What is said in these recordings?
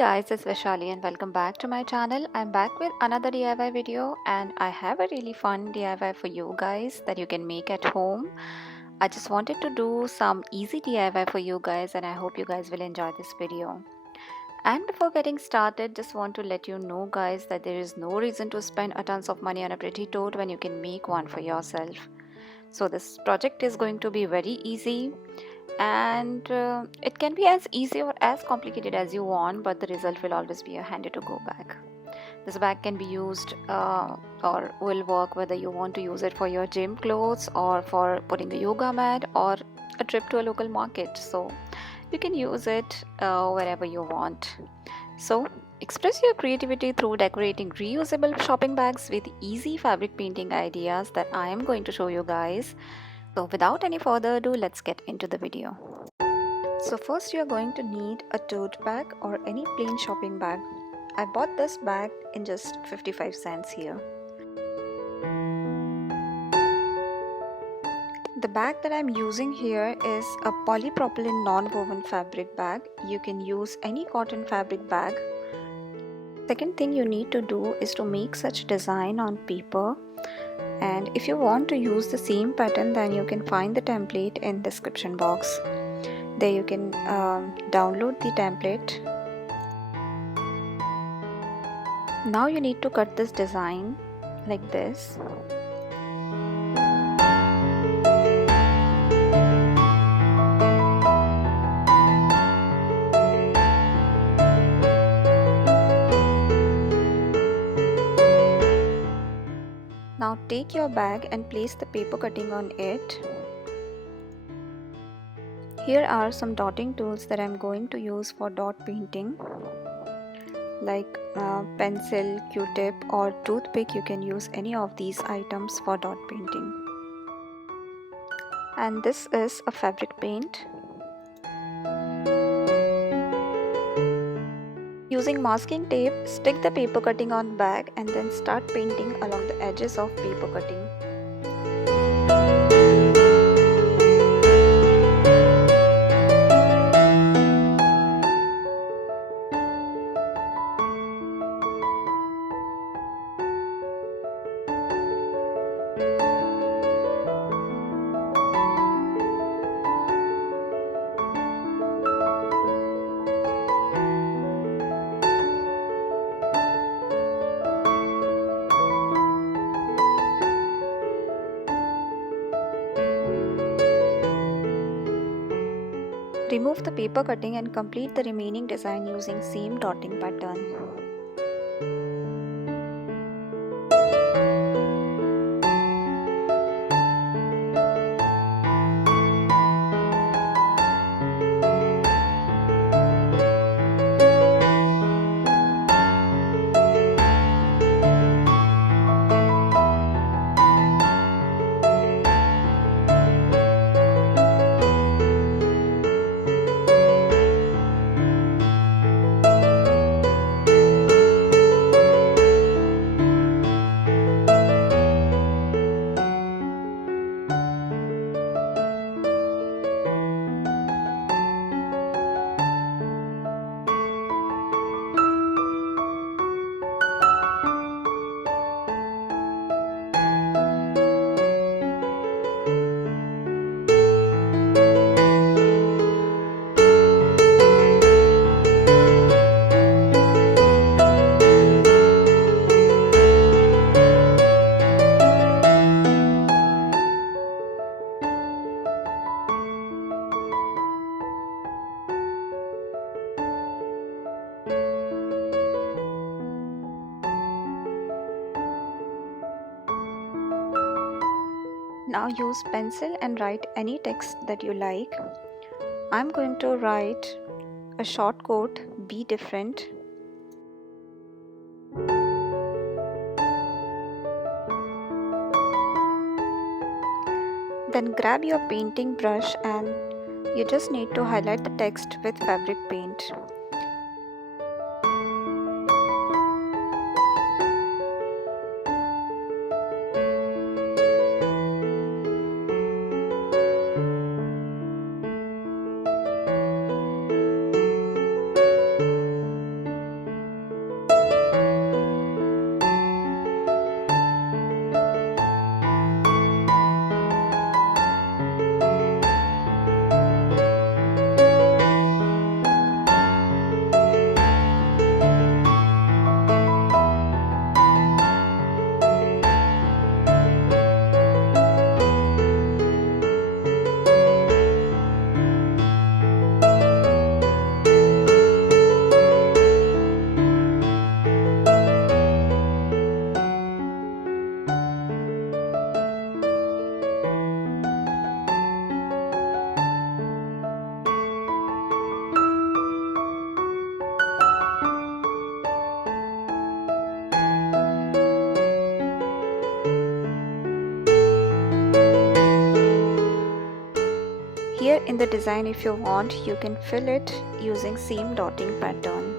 Guys, it's Vishali and welcome back to my channel. I'm back with another DIY video and I have a really fun DIY for you guys that you can make at home. I just wanted to do some easy DIY for you guys and I hope you guys will enjoy this video. And before getting started, just want to let you know guys that there is no reason to spend a tons of money on a pretty tote when you can make one for yourself. So this project is going to be very easy and it can be as easy or as complicated as you want, but the result will always be a handy to go bag. This bag can be used or will work whether you want to use it for your gym clothes or for putting a yoga mat or a trip to a local market, so you can use it wherever you want. So express your creativity through decorating reusable shopping bags with easy fabric painting ideas that I am going to show you guys. So without any further ado, let's get into the video. So first you are going to need a tote bag or any plain shopping bag. I bought this bag in just 55 cents here. The bag that I'm using here is a polypropylene non-woven fabric bag. You can use any cotton fabric bag. Second thing you need to do is to make such design on paper. And if you want to use the same pattern, then you can find the template in description box. There you can download the template. Now you need to cut this design like this. Now take your bag and place the paper cutting on it. Here are some dotting tools that I'm going to use for dot painting, like pencil, Q-tip or toothpick. You can use any of these items for dot painting. And this is a fabric paint. Using masking tape, stick the paper cutting on bag and then start painting along the edges of paper cutting. Remove the paper cutting and complete the remaining design using same dotting pattern. Now use pencil and write any text that you like. I'm going to write a short quote, "Be different." Then grab your painting brush and you just need to highlight the text with fabric paint. Here in the design, if you want, you can fill it using seam dotting pattern.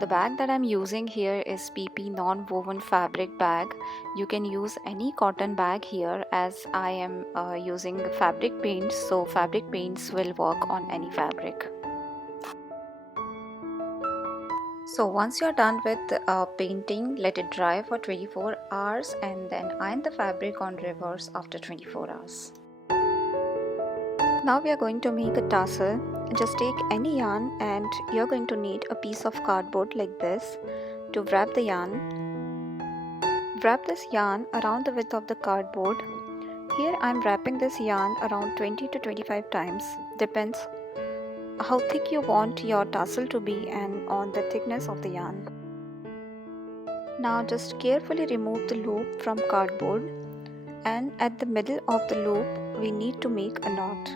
The bag that I'm using here is PP non-woven fabric bag. You can use any cotton bag here, as I am using fabric paints, so fabric paints will work on any fabric. So once you're done with painting, let it dry for 24 hours and then iron the fabric on reverse after 24 hours. Now we are going to make a tassel. Just take any yarn and you're going to need a piece of cardboard like this to wrap the yarn. Wrap this yarn around the width of the cardboard. Here I'm wrapping this yarn around 20 to 25 times, depends how thick you want your tassel to be and on the thickness of the yarn. Now just carefully remove the loop from cardboard, and at the middle of the loop we need to make a knot.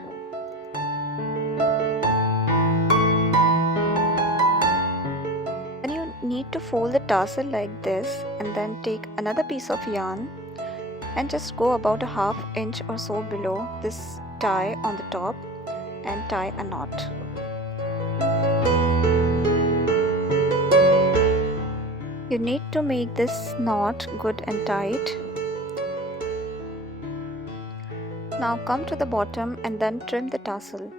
Then you need to fold the tassel like this and then take another piece of yarn and just go about a ½ inch or so below this tie on the top and tie a knot. You need to make this knot good and tight. Now come to the bottom and then trim the tassel.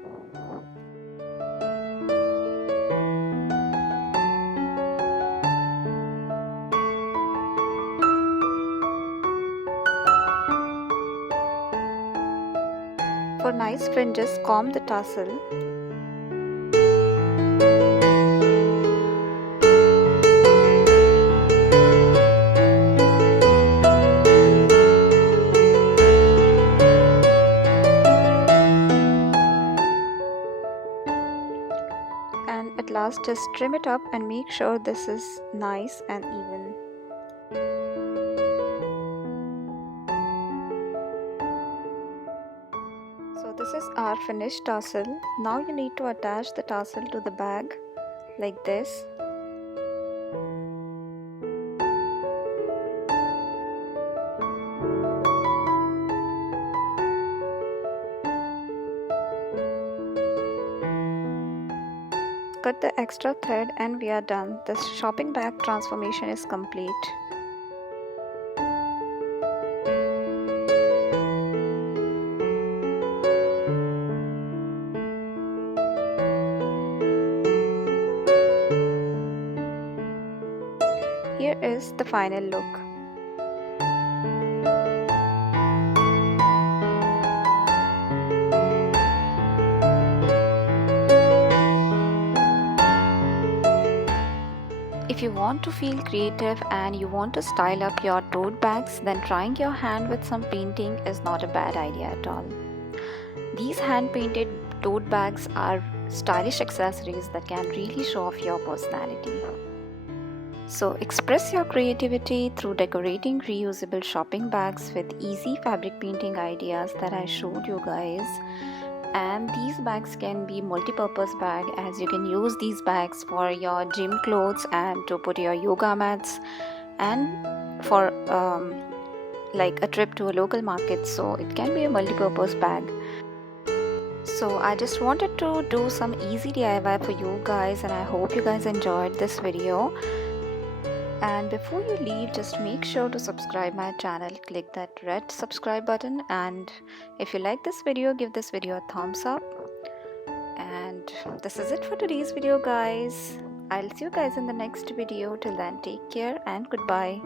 For nice fringes, comb the tassel. And at last just trim it up and make sure this is nice and even. So this is our finished tassel. Now you need to attach the tassel to the bag like this. Cut the extra thread and we are done. The shopping bag transformation is complete. Here is the final look. If you want to feel creative and you want to style up your tote bags, then trying your hand with some painting is not a bad idea at all. These hand painted tote bags are stylish accessories that can really show off your personality. So express your creativity through decorating reusable shopping bags with easy fabric painting ideas that I showed you guys. And these bags can be multi-purpose bag, as you can use these bags for your gym clothes and to put your yoga mats and for like a trip to a local market, so it can be a multi-purpose bag. So I just wanted to do some easy DIY for you guys, and I hope you guys enjoyed this video. And before you leave, just make sure to subscribe my channel. Click that red subscribe button, and if you like this video, give this video a thumbs up. And this is it for today's video, guys. I'll see you guys in the next video. Till then, take care and goodbye.